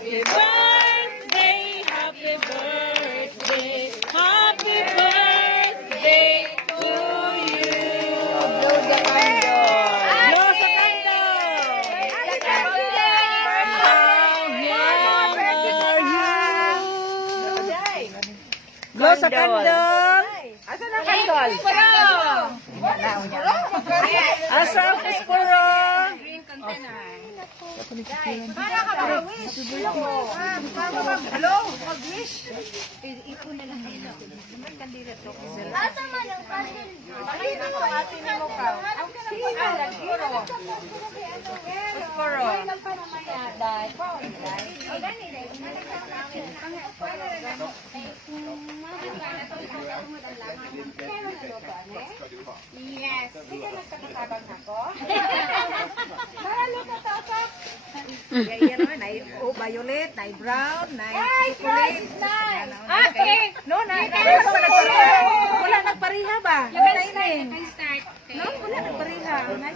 Happy birthday, happy birthday, happy birthday to you. Blow the candle. Blow sa candle. How young are you? Blow sa candle. Asa na candle? Asa ang puspuro? Green container. Para ka mag-wish. Hello, mag-wish. Ipon na lang dito. May kandila to. Asa man ang kandil? Pakita mo atin mo ka. Sige na, puspuro. Puspuro. Yes. Sige nagkakatabang ako. Maralo ka tatak. Yan na, violet, na brown, na chocolate. Okay. No, na. Wala nagpariha ba? No, wala nagpariha. Nice